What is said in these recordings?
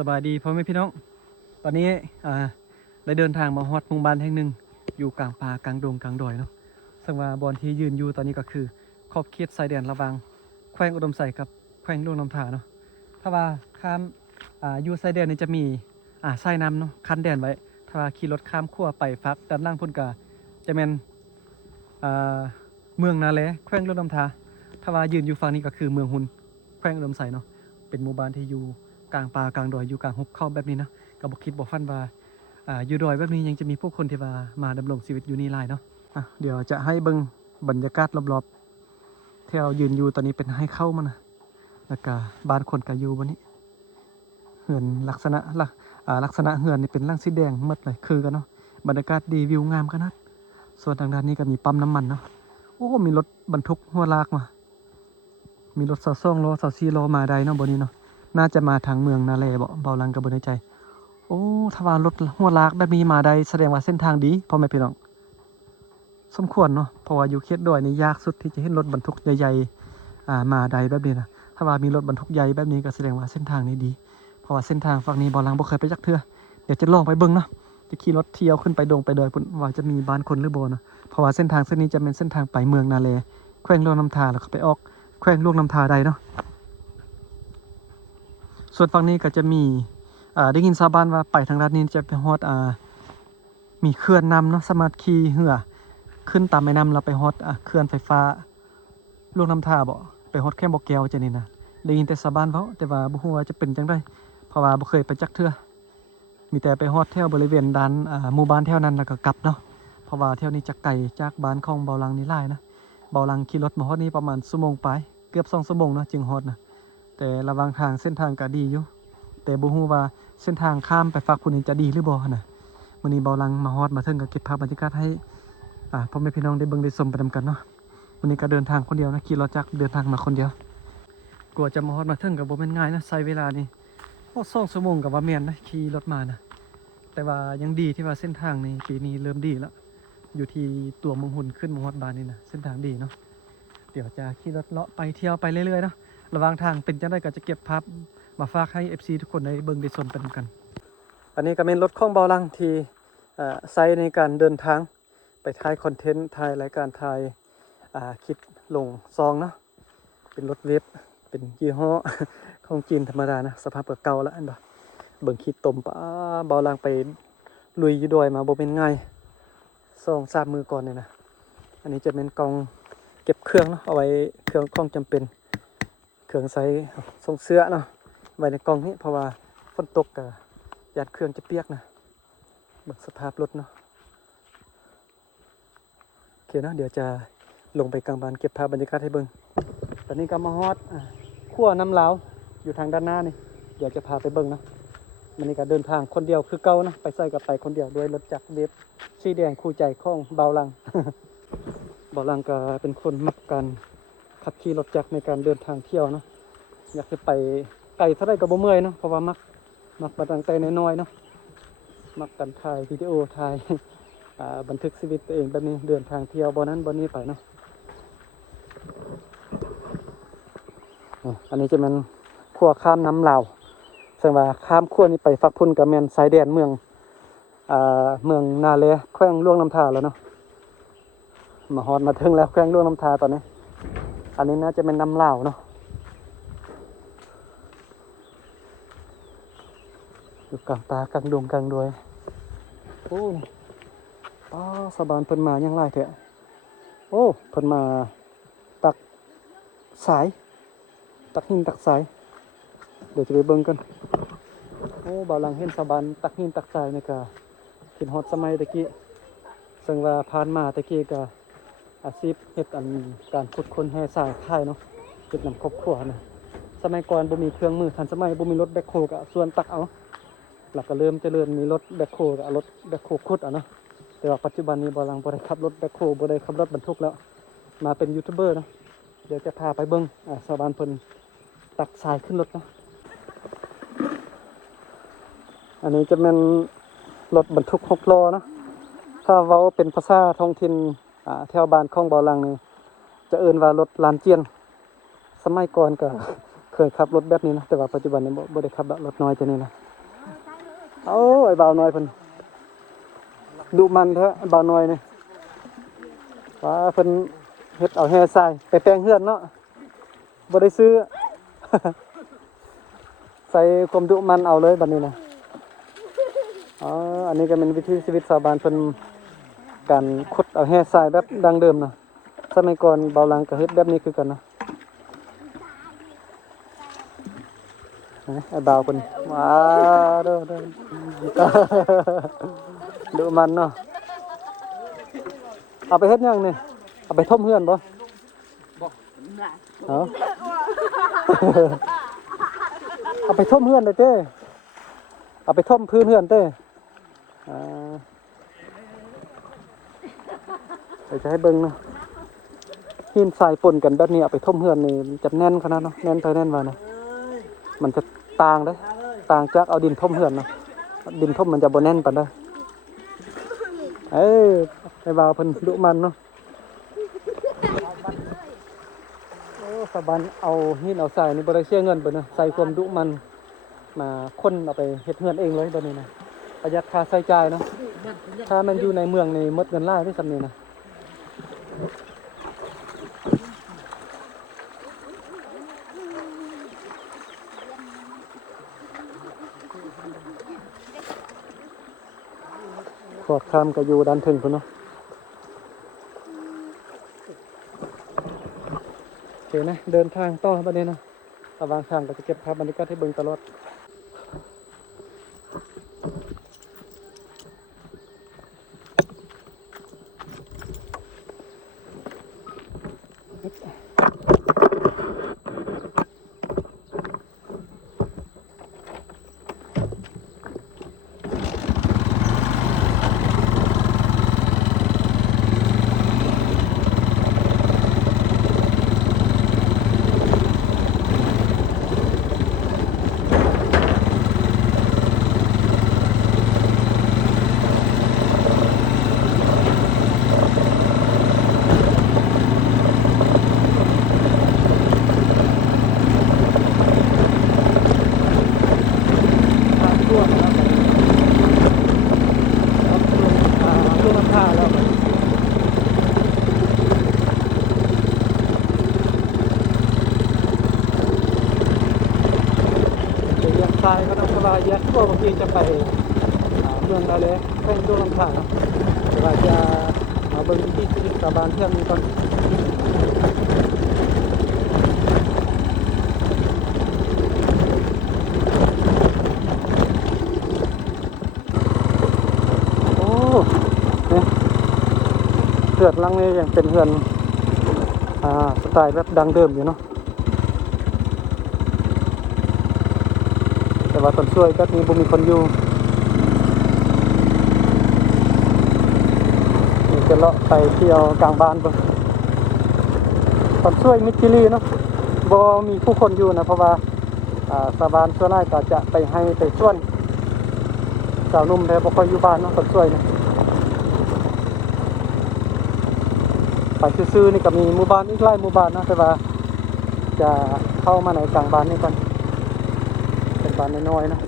สบายดีพ่อแม่พี่น้องตอนนี้อ่าได้เดินทางมาฮอดหมู่บ้านแห่งหนึ่งอยู่กลางป่ากลางดงกลางดอยเนาะซึ่งว่าบอนที่ยืนอยู่ตอนนี้ก็คือขอบเขตชายแดนระหว่างแขวงอุดมไซกับแขวงหลวงน้ำถาเนาะถ้าว่าข้ามอยู่ชายแดนนี่จะมีสายน้ำเนาะคันแดนไว้ถ้าว่าขี่รถข้ามขั้วไปฟักด้านล่างพุ่นกาจะเป็นอ่าเมืองนาแลแขวงหลวงน้ำถาถ้าว่ายืนอยู่ฝั่งนี้ก็คือเมืองหุนแขวงอุดมไซเนาะเป็นหมู่บ้านที่อยู่กลางป่ากลางดอยอยู่กลางหุบเขาแบบนี้นะก็บ่คิดบ่ฝันว่าอยู่ดอยแบบนี้ยังจะมีผู้คนที่ว่ามาดำรงชีวิตอยู่นี่หลายเนาะเดี๋ยวจะให้เบิ่งบรรยากาศรอบๆที่เรายืนอยู่ตอนนี้เป็นให้เข้ามานะแล้วก็บ้านคนก็อยู่บนนี้เหือนลักษณะเหือนนี่เป็นร่างสีแดงหมดเลยคือกันเนาะบรรยากาศดีวิวงามขนาดส่วนทางด้านนี้ก็มีปั๊มน้ำมันเนาะโอ้มีรถบรรทุกหัวลากมามีรถ22 ล้อ24 ล้อมาได้เนาะบนนี้เนาะน่าจะมาทางเมืองนาแลเบาลังกับบนในใจโอ้ถ้าว่ารถหัวลากแบบนี้มาได้แสดงว่าเส้นทางดีพ่อแม่พี่น้องสมควรเนาะเพราะว่าอยู่เขตดอยนี่ยากสุดที่จะเห็นรถบรรทุกใหญ่ๆมาได้แบบนี้นะถ้าว่ามีรถบรรทุกใหญ่แบบนี้ก็แสดงว่าเส้นทางนี้ดีเพราะว่าเส้นทางฝั่งนี้เบาลังบ่เคยไปจักเทื่อเดี๋ยวจะลองไปเบิ่งเนาะจะขี่รถเที่ยวขึ้นไปดงไปดอยพุ่นว่าจะมีบ้านคนหรือบ่เนาะเพราะว่าเส้นทางเส้นนี้จะเป็นเส้นทางไปเมืองนาแลแขวงหลวงน้ำถาแล้วก็ไปออกแขวงหลวงน้ำถาได้เนาะส่วนฝั่งนี้ก็จะมีได้ยินชาวบ้านว่าไปทางด้านนี้จะไปฮอดมีเขื่อนนำเนาะสามารถขี่เรือขึ้นตามแม่น้ำแล้วไปฮอดเขื่อนไฟฟ้าลูกน้ำท่าบ่ไปฮอดแค่บ่แก้วจังนี่นะได้ยินแต่ชาวบ้านเว้าแต่ว่าบ่ฮู้ว่าจะเป็นจังได๋เพราะว่าบ่เคยไปจักเทื่อมีแต่ไปฮอดแถวบริเวณด้านหมู่บ้านแถวนั้นแล้วก็กลับเนาะเพราะว่าแถวนี้จะไกลจากบ้านของเบาลังนี่หลายนะเบาลังขี่รถมาฮอดนี่ประมาณชั่วโมงปลายเกือบ2 ชั่วโมงเนาะจึงฮอดนะแต่ระหว่างทางเส้นทางก็ดีอยู่แต่บ่ฮู้ว่าเส้นทางข้ามไปฝั่งพุ่นนี่จะดีหรือบ่นะวันนี้เบาลังมาฮอดมาถึงก็เก็บภาพบรรยากาศให้พ่อแม่พี่น้องได้เบิ่งได้ชมไปนำกันเนาะวันนี้ก็เดินทางคนเดียวนะขี่รถจักรเดินทางมาคนเดียวกว่าจะมาฮอดมาถึงก็บ่แม่นง่ายนะใช้เวลานี่2 ชั่วโมงก็ว่าแม่นนะขี่รถมานะแต่ว่ายังดีที่ว่าเส้นทางในปีนี้เริ่มดีแล้วอยู่ที่ตัวเมืองหุ่นขึ้นมาฮอดบ้านนี่นะเส้นทางดีเนาะเดี๋ยวจะขี่รถเลาะไปเที่ยวไปเรื่อยๆเนาะระหว่างทางเป็นจังได๋ก็จะเก็บภาพมาฝากให้ FC ทุกคนได้เบิ่งได้ชมไปนำกันอันนี้ก็เป็นรถของเบาลังที่ใช้ในการเดินทางไปถ่ายคอนเทนต์ถ่ายรายการถ่ายคลิปลงซองเนาะเป็นรถเวฟเป็นยี่ห้อ ของจีนธรรมดานะสภาพเก่าแล้วอันบ่เบิ่งขี้ตมเบาลังไปลุยอยู่ดอยมาบ่เป็นง่าย2-3 มื้อก่อนนี่นะอันนี้จะเป็นกล่องเก็บเครื่องเนาะเอาไว้เครื่องของจำเป็นเครื่องใช้ส่งเสื้อเนาะไว้ในกล่องนี้เพราะว่าฝนตกก็ยานเครื่องจะเปียกนะเบิ่งสภาพรถเนาะโอเคนะเดี๋ยวจะลงไปกลางบ้านเก็บภาพบรรยากาศให้เบิ่งตอนนี้ก็มาฮอดขั้วน้ำลาวอยู่ทางด้านหน้านี่เดี๋ยวจะพาไปเบิ่งนะมันนี่ก็เดินทางคนเดียวคือเก่านะไปใส่กับไปคนเดียวด้วยรถจักรเวฟสีแดงคู่ใจของเบาลัง เบาลังก็เป็นคนมักการขับขี่รถจักรในการเดินทางเที่ยวเนาะอยากจะไปไกลเท่าไรก็บ่เมื่อยเนาะเพราะว่ามักมาตั้งแต่น้อยๆเนาะมักกันถ่ายวิดีโอถ่าย บันทึกชีวิตตัวเองแบบนี้เดินทางเที่ยวบ่นั้นบ่นี้ไปเนาะอันนี้จะเป็นขั้วข้ามน้ำลาวซึ่งว่าข้ามขั้วนี้ไปฟักพุ่นกับแม่นชายแดนเมืองนาเลแขวงหลวงน้ำถาแล้วเนาะมาฮอดมาถึงแล้วแขวงหลวงน้ำถาตอนนี้อันนี้น่าจะเป็นน้ำลาวเนาะอยู่กลางป่ากลางดงกลางดอยโอ้สะบานเพิ่นมายังไงเถอะโอ้เพิ่นมาตักสายตักหินตักสายเดี๋ยวจะไปเบิ่งกันโอ้บ่าวหลังเห็นสะบานตักหินตักสายนี่ก็คิดฮอดสมัยตะกี้ซึ่งว่าผ่านมาตะกี้ก็อาชีพเฮ็ดการขุดค้นแห่ทรายค่ายเนาะเฮ็ดนำครอบครัวนะสมัยก่อนบ่มีเครื่องมือทันสมัยบ่มีรถแบ็คโฮก็ส่วนตักเอาแล้วก็เริ่มเจริญมีรถแบ็คโฮก็เอารถแบ็คโฮขุดเอาเนาะแต่ว่าปัจจุบันนี้บ่าวหลังบ่ได้ขับรถแบ็คโฮบ่ได้ขับรถบรรทุกแล้วมาเป็นยูทูบเบอร์เนาะเดี๋ยวจะพาไปเบิ่งชาวบ้านเพิ่นตักทรายขึ้นรถนะอันนี้จะเป็นรถบรรทุก6 ล้อนะถ้าเว้าเป็นภาษาท้องถิ่นแถวบ้านของเบาลังนี่จะเอิ้นว่ารถลานเจียนสมัยก่อนก็เคยขับรถแบบนี้นะแต่ว่าปัจจุบันนี้บ่ได้ขับรถน้อยจังนี้นะ เอาไอ้บ่าวน้อยเพิ่นดุมันแท้ไอ้บ่าวน้อยนี่ว่าเพิ่นเฮ็ดเอาแห่ทรายไปแปลงเฮือนเนาะบ่ได้ซื้อ ใส่ความดุมันเอาเลยบัดนี้นะอ๋ออันนี้ก็เป็นวิถีชีวิตชาวบ้านเพิ่นการขุดเอาแห่ทรายแบบดั้งเดิมเนาะสมัยก่อนเบาหลังก็เฮ็ดแบบนี้คือกันเนาะไอ้บ่าวเพิ่นว้าเด้อดุมันเนาะเอาไปเฮ็ดหยังนี่เอาไปท่มเฮือนบ่เอา เอาไปท่มเฮือนเลยเต้เอาไปท่มพื้นเฮือนเต้อ่าเดี๋ยวจะให้เบิ่งเนาะหินทรายปนกันแบบนี้เอาไปท่มเฮือนนี่มันจะแน่นขนาดเนาะแน่นเท่าแน่นว่านะมันจะต่างเด้ต่างจากเอาดินท่มเฮือนเนาะดินท่มมันจะบ่แน่นปานใดเอ้ยไอ้บ่าวเพิ่นดุมันเนาะโอ้สะบันเอาหินเอาทรายนี่บ่ได้เสียเงินเบิดนะใส่ความดุมันมาคนเอาไปเฮ็ดเฮือนเองเลยตอนนี้นะประหยัดค่าใช้จ่ายเนาะถ้ามันอยู่ในเมืองนี่หมดเงินหลายที่สำนี้นะขอดคำก็อยู่ด้านถึงพุ่นเนาะโอเคนะเดินทางต่อบัดนี้เนาะระหว่างทางก็จะเก็บภาพบรรยากาศให้เบิ่งตลอดช่วงแล้วช่วงน้ำท่าแล้วเดี๋ยวยังตายก็ต้องสบายแยกทั่วบางทีจะไปเมืองอะไรแข่งช่วงน้ำท่าเนาะว่าจะเอาเบิ่งที่ชีวิตชาวบ้านเที่ยงนี้ก่อนโอ้เนี่ยเหือนหลังนี้ยังเป็นเหือนสไตล์แบบดังเดิมอยู่เนาะแต่ว่าต้นช่วยก็มีบ่มีคนอยู่นี่จะเลาะไปเที่ยวกลางบ้านบ่ต้นช่วยมิตรจิรีเนาะบ่มีผู้คนอยู่นะเพราะว่าชาวบ้านส่วนใหญ่ก็จะไปให้ไปช่วยสาวหนุ่มแท้บ่ค่อยอยู่บ้านเนาะต้นช่วยนะไปซื่อๆนี่ก็มีหมู่บ้านอีกหลายหมู่บ้านเนาะแต่ว่าจะเข้ามาในกลางบ้านนี่ก่อนเป็นบ้านน้อยๆเนาะ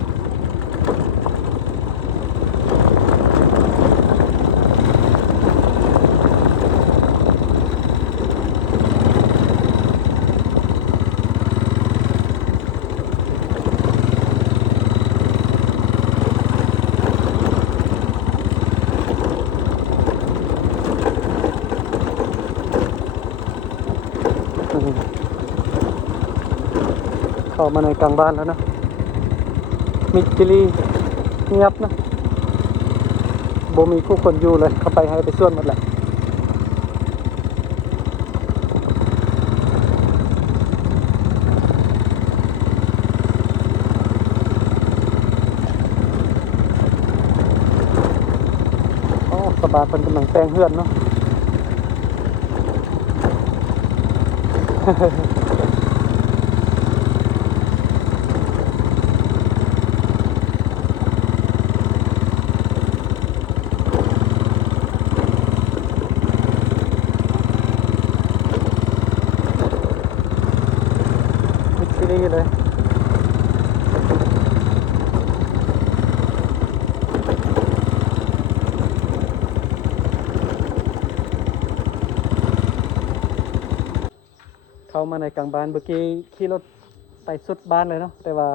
เข้ามาในกลางบ้านแล้วนะมิตรจิรีเงียบนะบ่มีผู้คนอยู่เลยเข้าไปให้ไปส่วนหมดแหละอ๋อสบายเป็นกำลังแต่งเฮือนเนาะ มิตรจิรีเลย เข้ามาในกลางบ้านเมื่อกี้ขี่รถไปสุดบ้านเลยเนาะแต่ว่า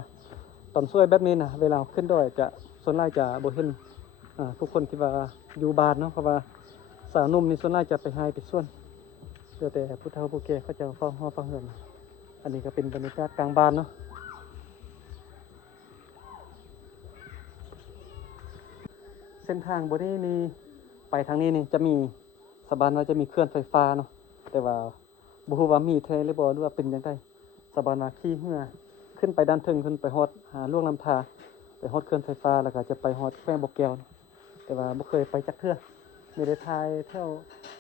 ตอนช่วยแบบนี้นะเวลาขึ้นดอยจะส่วนใหญ่จะบ่เห็นทุกคนที่ว่าอยู่บ้านเนาะเพราะว่าสาวหนุ่มนี่ส่วนใหญ่จะไปให้ไปส่วนเหลือแต่ผู้เฒ่าผู้แก่เขาจะเฝ้าห้องเฝ้าเรือนอันนี้ก็เป็นบรรยากาศกลางบ้านเนาะเส้นทางบนนี้นี่ไปทางนี้นี่จะมีสะบานว่าจะมีเคลื่อนไฟฟ้าเนาะแต่ว่าบ่ฮู้ว่ามีแท้หรือบ่หรือว่าเป็นจังไดสะบานว่าขี่เรือขึ้นไปด้านถึงขึ้นไปฮอดหาล่วงน้ำทาไปฮอดเคลื่อนไฟฟ้าแล้วก็จะไปฮอดแขวงบ่อแก้วแต่ว่าบ่เคยไปจักเทื่อไม่ได้ถ่ายเที่ยว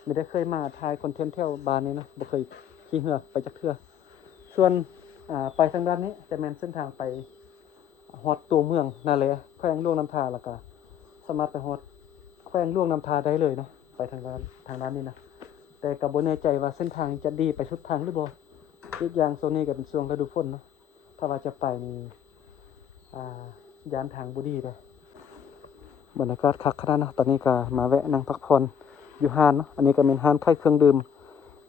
ไม่ได้เคยมาถ่ายคอนเทนต์เที่ยวบ้านนี้เนาะบ่เคยขี่เรือไปจักเทื่อส่วนไปทางด้านนี้จะแม่นเส้นทางไปฮอดตัวเมืองนั่นแหละแขวงล่วงน้ำทาแล้วก็สามารถไปฮอดแขวงล่วงน้ำทาได้เลยเนาะไปทางด้านนี้นะแต่ก็บ่แน่ใจว่าเส้นทางจะดีไปทุกทางหรือบ่อีกอย่างโซนนี้ก็เป็นช่วงฤดูฝนเนาะถ้าว่าจะไปนี่ยานทางบ่ดีเด้บรรยากาศคักขนาดนะตอนนี้ก็มาแวะนั่งพักผ่อนอยู่ห้านเนาะอันนี้ก็เป็นห้านขายเครื่องดื่ม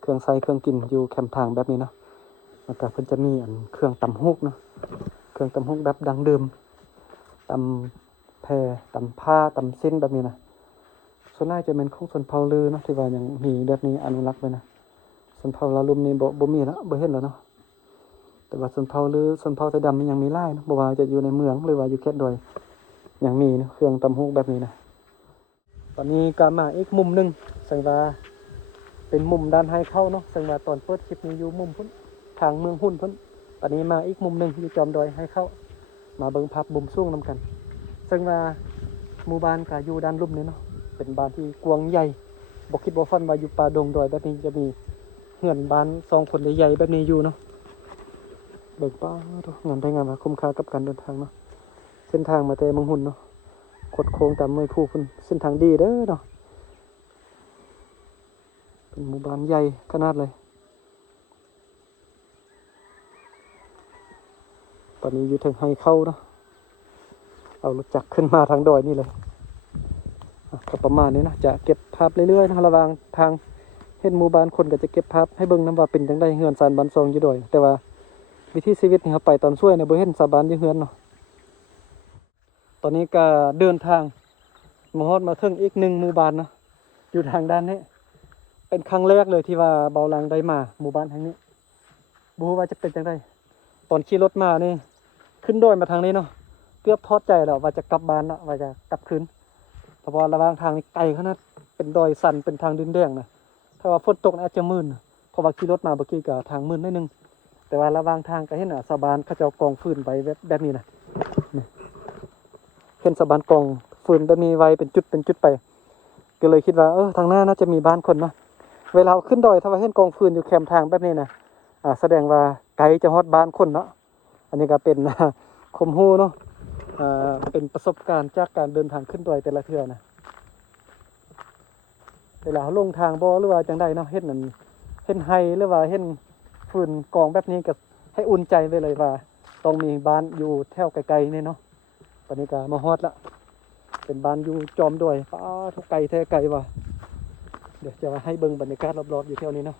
เครื่องใส่เครื่องกินอยู่แคมป์ทางแบบนี้เนาะแล้วก็เพิ่นจะมีเครื่องตำฮุกเนาะเครื่องตำฮุกแบบดังเดิมตำแพตำผ้าตำสิ้นแบบนี้นะส่วนใหญ่จะเป็นของชนเผ่าลือเนาะที่ว่ายังมีแบบนี้อนุรักษ์ไว้นะชนเผ่าลาลุมนี่บ่มีแล้วบ่เห็นแล้วเนาะแต่ว่าชนเผ่าลือชนเผ่าไทยดำนี่ยังมีหลายเนาะบ่ว่าจะอยู่ในเมืองหรือว่าอยู่เขตดอยยังมีเครื่องตำฮุกแบบนี้นะตอนนี้ก็มาอีกมุมหนึ่งซึ่งว่าเป็นมุมด้านให้เข้าเนาะซึ่งว่าตอนเปิดคลิปนี้อยู่มุมพุ่นทางเมืองหุ่นพุ่นตอนนี้มาอีกมุมหนึ่งอยู่จอมดอยให้เข้ามาเบิ่งภาพมุมสูงนำกันซึ่งว่าหมู่บ้านก็อยู่ด้านลุ่มนี้เนาะเป็นบ้านที่กว้างใหญ่บ่คิดบ่ฝันว่าอยู่ป่าดงดอยแบบนี้จะมีเฮือนบ้าน2คนใหญ่ๆแบบนี้อยู่เนาะเบิ่งป้างานได้งานมาคุ้มค่ากับการเดินทางเนาะเส้นทางมาแต่เมืองหุ่นเนาะคดโค้งตามหน่วยผู้พุ่นเส้นทางดีเด้อเนาะเป็นหมู่บ้านใหญ่ขนาดเลยตอนนี้อยู่ทางไฮเข้าเนาะเอารถจักรขึ้นมาทางดอยนี่เลยก็ประมาณนี้นะจะเก็บภาพเรื่อยๆนะระหว่างทางเห็นหมู่บ้านคนก็จะเก็บภาพให้เบิ่งนำว่าเป็นจังได๋เฮือนซานบ้านซองอยู่ดอยแต่ว่าวิถีชีวิตนี่ครับไปตอนช่วยเนี่ยบ่เห็นชาวบ้านอยู่เฮือนเนาะตอนนี้ก็เดินทางมาฮอดมาถึงอีก1หมู่บ้านเนาะอยู่ทางด้านนี้เป็นครั้งแรกเลยที่ว่าเบาลังได้มาหมู่บ้านแห่งนี้บ่รู้ว่าจะเป็นจังได๋ตอนขี่รถมานี่ขึ้นดอยมาทางนี้เนาะเกือบทอดใจแล้วว่าจะกลับบ้านละว่าจะกลับคืนเพราะว่าระหว่างทางนี่ไกลขนาดเป็นดอยสันเป็นทางดินแดงนะถ้าว่าฝนตกอาจจะมืดเพราะว่าขี่รถมาเมื่อกี้ก็ทางมืดนิดนึงแต่ว่าระหว่างทางก็เห็นชาวบ้านเขาจะกองฟืนไว้แบบนี้นะเห็นชาวบ้านกองฟืนแบบนี้ไว้เป็นจุดไปก็เลยคิดว่าทางหน้าน่าจะมีบ้านคนเนาะเวลาขึ้นดอยถ้าว่าเห็นกองฟืนอยู่แคมทางแบบนี้นะแสดงว่าไกลจะฮอดบ้านคนเนาะอันนี้ก็เป็นคมฮู้เนาะเป็นประสบการณ์จากการเดินทางขึ้นดอยแต่ละเทื่อนะเวลาลงทางบ่หรือว่าจังใดเนาะเห็นไฮหรือว่าเห็นฟืนกองแบบนี้ก็ให้อุ่นใจไว้เลยว่าต้องมีบ้านอยู่แถวไกลๆนี่เนาะตอนนี้ก็มาฮอดละเป็นบ้านอยู่จอมดอยป้าทุกไกลแท้ไกลว่ะเดี๋ยวจะให้เบิ่งบรรยากาศรอบๆอยู่แถวนี้เนาะ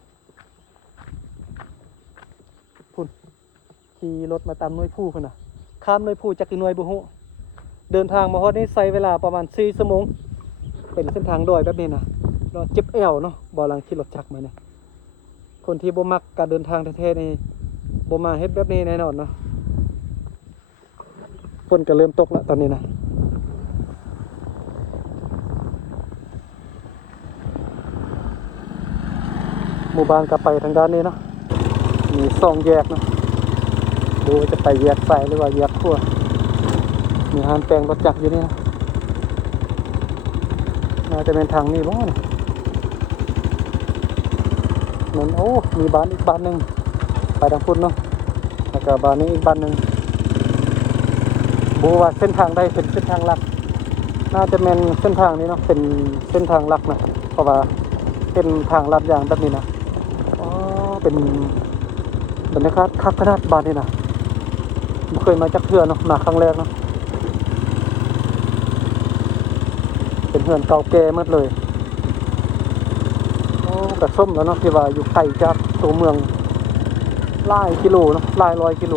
พุ่นขี่รถมาตามหน่วยผู้พุ่นน่ะข้ามหน่วยผู้จักกี่หน่วยบ่ฮู้เดินทางมาฮอดนี่ใช้เวลาประมาณ4 ชั่วโมงเป็นเส้นทางดอยแบบนี้นะเนาะเจ็บแอวเนาะบ่หลังขี่รถจักรมาเนี่ยคนที่บ่มักการเดินทางแท้ๆนี่บ่มาเฮ็ดแบบนี้แน่นอนเนาะฝนก็เริ่มตกแล้วตอนนี้นะหมู่บ้านก็ไปทางด้านนี้เนาะมี2แยกเนาะดูจะไปแยกซ้ายหรือว่าแยกขวามีห้างแปลงรถจักรอยู่นี่นะน่าจะเป็นทางนี้บ่นะนั่นมีบ้านอีกบ้านหนึ่งไปทางพุ่นเนาะแล้วก็บ้านนี้อีกบ้านหนึ่งบูว่าเส้นทางได้เป็นเส้นทางหลักน่าจะเป็นเส้นทางนี้เนาะเป็นเส้นทางหลักนะเพราะว่าเป็นทางลาดยางแบบนี้นะเป็นบรรยากาศคักขนาดบ้านนี่นะไม่เคยมาจากเทื่อเนาะมาครั้งแรกเนาะเป็นเฮือนเก่าแก่หมดเลยกระส้มแล้วเนาะที่ว่าอยู่ไกลจากตัวเมือง หลายกิโลเนาะหลายร้อยกิโล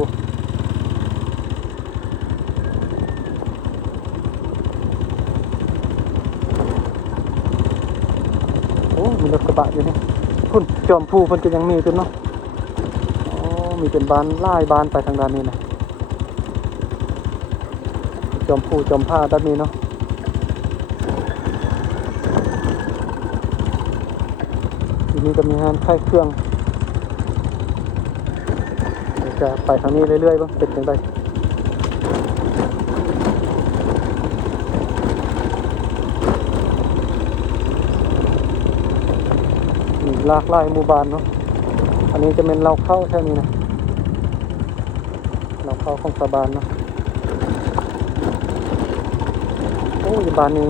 โอ้มีรถกระบะอยู่นี่คุณจอมภูเพิ่นก็ยังมีตัวเนาะโอ้มีเป็นบ้านหลายบ้านไปทางด้านนี้นะจอมภูจอมผ้าด้านนี้เนาะทีนี้ก็มีงานค่ายเครื่องจะไปทางนี้เรื่อยๆบ้างเป็นจังไดมีหลากหลายหมู่บ้านเนาะอันนี้จะเป็นเราเข้าแค่นี้นะเราเข้าของสะบานเนาะโอ้ยบ้านนี้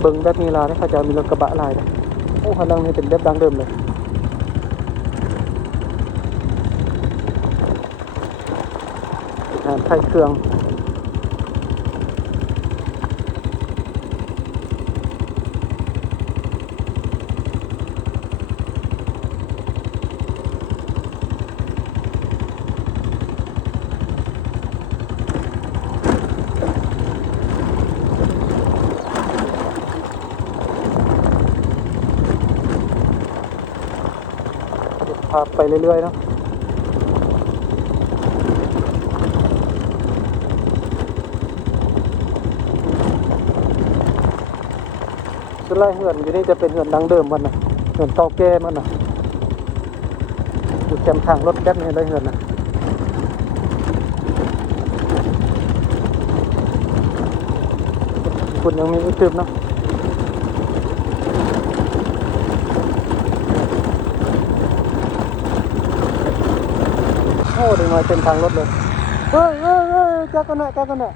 เบิ่งแบบนี้ลาเนี่ยเขาจะมีรถกระบะหลายเลยโอ้ข้างหลังนี่เป็นแบบดังเดิมเลยงานไทยเครื่องพาไปเรื่อยๆเนาะส่วนไร่เหือนอยู่นี่จะเป็นเหือนดังเดิมมันนะเหือนเก่าแก่มันนะอยู่แคมทางรถแบบนี้ได้เหือนนะคุณยังมีอีกตึมเนาะโอ้ดึงมาเต็มทางรถเลยเฮ้ยจ้ากันนะ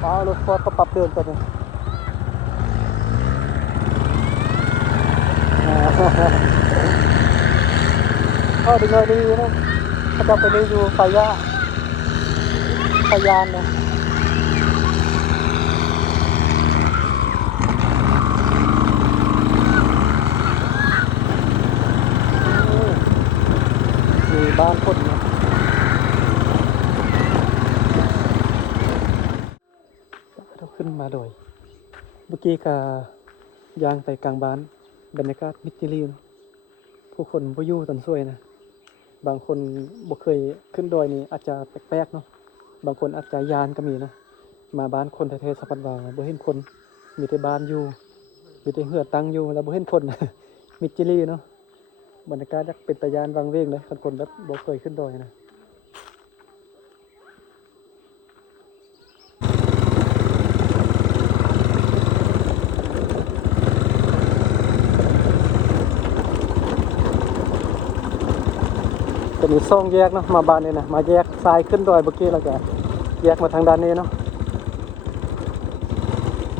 เอารถฟอร์ดก็ปรับเดินไปเลยดึงมาดีนะเขาจะไปรีวิวไฟยานนะมีบ้านคนนะเราขึ้นมาโดยเมื่อกี้ก็ยางไปกลางบ้านบรรยากาศมิตรลีนผู้คนบ่อยู่ตอนสวยนะบางคนบ่เคยขึ้นดอยนี่อาจจะแปลกๆเนาะบางคนอาจจะยานก็มีนะมาบ้านคนแท้ๆสะพัดว่าบ่เห็นคนมีแต่บ้านอยู่มีแต่เหือตั้งอยู่แล้วบ่เห็นคน มิตรลีเนาะบรรยากาศอยากเป็นตะยานวังเวงเลยคนแบบบ่เคยขึ้นดอยนะจะมีซ่องแยกเนาะมาบ้านนี่นะมาแยกซ้ายขึ้นดอยเมื่อกี้แล้วก็แยกมาทางด้านนี้เนาะ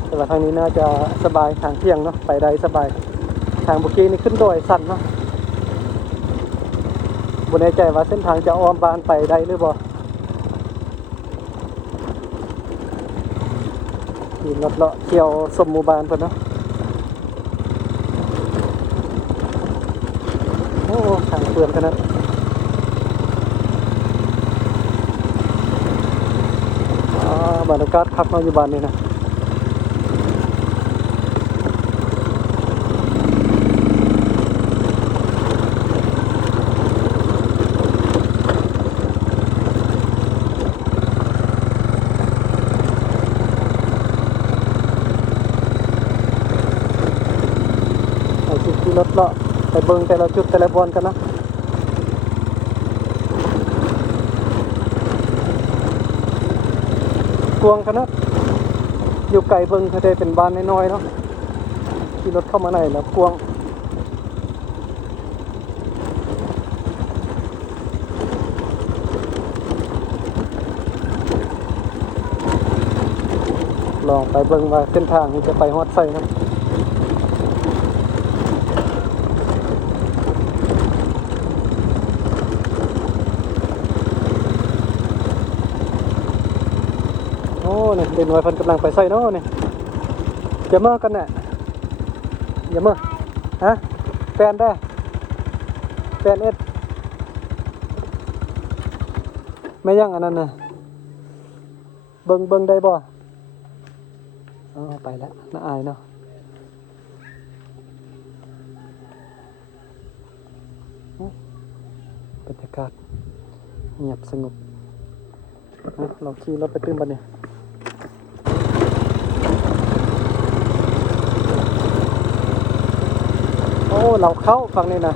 แต่ว่าทางนี้น่าจะสบายทางเที่ยงเนาะไปได้สบายทางเมื่อกี้นี่ขึ้นดอยสั่นเนาะบ่แน่ใจว่าเส้นทางจะอ้อมบ้านไปได้หรือบ่ขี่รถเลาะเที่ยวชมหมู่บ้านเพิ่นเนาะโอ้ทางเปื่อนขนาดบรรยากาศคักเนาะอยู่บ้านนี่นะไอ้ขี่รถเลาะไปเบิ่งแต่ละจุดแต่ละบอนกันเนาะกวงขนาดอยู่ไกลเบิ่งเขาได้เป็นบ้านน้อยๆเนาะขี่รถเข้ามาไหนแล้วกวงลองไปเบิ่งว่าเส้นทางนี้จะไปฮอดไสนะโอ้เนี่ยเด็กน้อยเพิ่นกำลังไปไสเนาะเนี่ยอย่ามากันน่ะอย่ามาฮะแฟนได้ 8S ไม่ยังอันนั้นน่ะเบิ่งได้บ่ไปแล้วน่าอายเนาะบรรยากาศเงียบสงบเราขี่รถไปตื้มบันเนี่ยโอ้เราเข้าฝั่งนี้นะ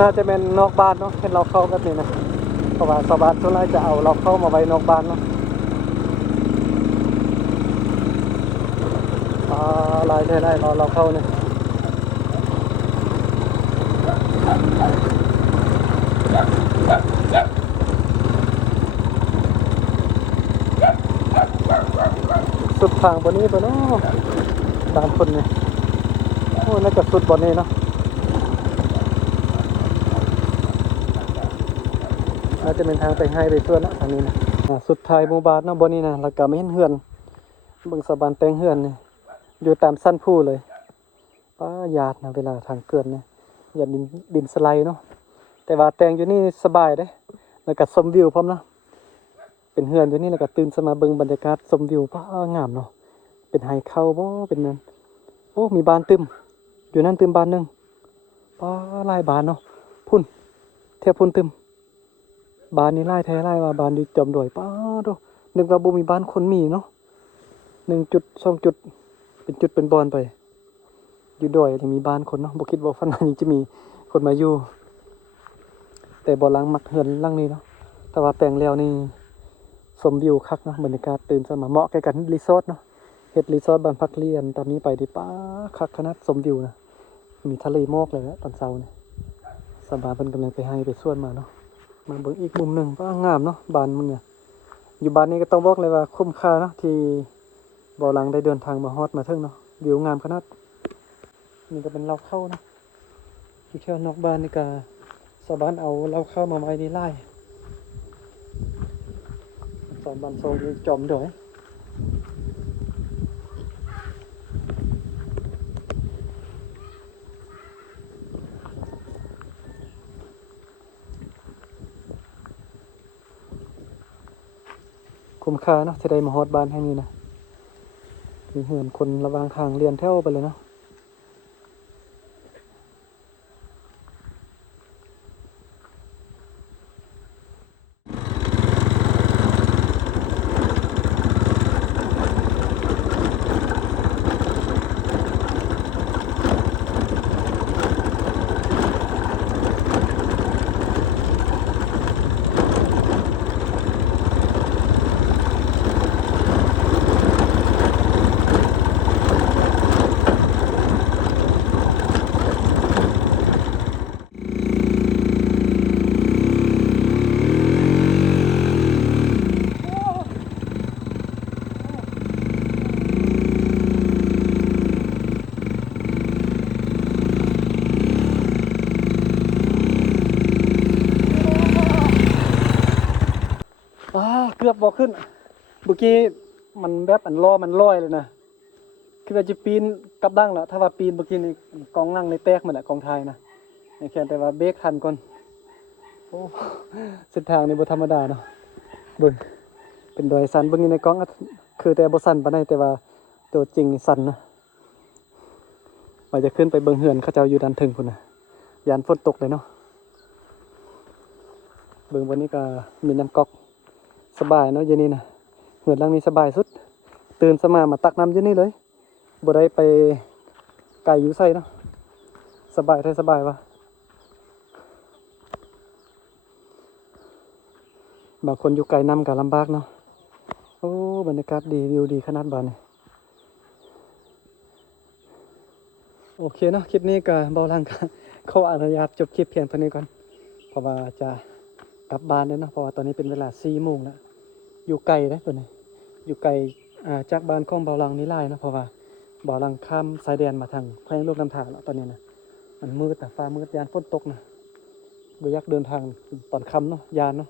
น่าจะเป็นนอกบ้านเนาะเห็นเราเข้าแบบนี้นะเพราะว่าชาวบ้านส่วนใหญ่จะเอาเราเข้ามาไว้นอกบ้านเนาะลายได้เราเข้าเนี่ยสุดทางบนนี้ปะเนาะบางคนเนี่ยโอ้น่าจะสุดบนนี้เนาะน่าจะเป็นทางไปให้ไปส่วนนะทางนี้นะสุดท้ายหมู่บ้านเนาะบนนี้นะแล้วก็ไม่เห็นเฮือนเบิ่งสะบานแตงเฮือนนี่อยู่ตามสั้นผู้เลยป้าหยาดนะเวลาทางเกินเนี่ยอย่าดินสไลด์เนาะแต่ว่าแตงอยู่นี่สบายเด้แล้วก็ชมวิวพร้อมเนาะเป็นเฮือนอยู่นี่แล้วก็ตื่นสมาเบิ่งบรรยากาศชมวิวป้างามเนาะเป็นไฮเข้าบ่เป็นนั้นโอ้มีบ้านตึมอยู่นั่นตึมบ้านนึงป้าหลายบ้านเนาะพุ่นเทียบพุ่นตึมบ้านนี้หลายแท้หลายว่าบ้านอยู่จอมดอยป้าโตนึกว่าบ่มีบ้านคนมีเนาะ1จุด2จุดเป็นจุดเป็นบอนไปอยู่ดอยยังมีบ้านคนเนาะบ่คิดว่าฝั่งนั้นยังจะมีคนมาอยู่แต่บ่หลังมักเฮือนหลังนี้เนาะแต่ว่าแต่งแล้วนี่ชมวิวคักเนาะบรรยากาศตื่นสมาเหมาะแก่กันรีสอร์ทเนาะเฮ็ดรีสอร์ทบ้านพักเรียนตอนนี้ไปดิป้าคักขนาดชมวิวนะมีทะเลหมอกเลยนะตอนเช้านี่สบายเพิ่นกำลังไปให้ไปสวนมาเนาะมาเบิ่งอีกมุมนึงป้างามเนาะบ้านมึงเนี่ยอยู่บ้านนี้ก็ต้องบอกเลยว่าคุ้มค่าเนาะที่บ่หลังได้เดินทางมาฮอดมาถึงเนาะวิวงามขนาดนี่ก็เป็นเราเข้านะอยู่แค่นอกบ้านนี่ก็ชาวบ้านเอาเราเข้ามาไว้ในไร่สอนบ้านทรงจอมดอยคุ้มค่าเนาะที่ได้มาฮอดบ้านแห่งนี้นะมีเหือนคนระวางทางเรียนแถวไปเลยเนาะเกือบบ่ขึ้นเมื่อกี้มันแบบอันล้อมันลอยเลยนะคิดว่าจะปีนกลับดั้งแล้วถ้าว่าปีนเมื่อกี้นี่กองนั่งในแตกมันแหละกองท้ายนะแค่แต่ว่าเบรกทันก่อนโอ้เส้นทางนี่บ่ธรรมดาเนาะเบิ่งเป็นดอยสันเบิ่งอยู่ในกล้องคือแต่บ่สั่นปานใดแต่ว่าตัวจริงนี่สั่นนะว่าจะขึ้นไปเบิ่งเฮือนเขาเจ้าอยู่ด้านถึงพุ่นน่ะยานฝนตกเลยเนาะเบิ่งวันนี้ก็มีน้ำก๊อกสบายเนาะเย็นนี้นะเฮือนหลังนี้สบายสุดตื่นสมาตักน้ำอยู่นี่เลยบ่ได้ไปไกลอยู่ไสเนาะสบายแท้สบายวะบางคนอยู่ไกลน้ำก็ลำบากเนาะโอ้บรรยากาศดีวิวดีขนาดบ้านนี่โอเคเนาะคลิปนี้ก็เบาลังก็ขออนุญาตจบคลิปเพียงเท่านี้ก่อนเพราะว่าจะกลับบ้านแล้วเนาะเพราะว่าตอนนี้เป็นเวลา4 โมงแล้วอยู่ไกลนะตัวนี้อยู่ไกลจากบ้านของเบาลังนี่หลายเนาะเพราะว่าเบาลังข้ามสายแดนมาทางแขวงลูกน้ำถาแล้วตอนนี้นะมันมืดนะฟ้ามืดยานฝนตกนะบ่อยากเดินทางตอนค่ำเนาะยานเนาะ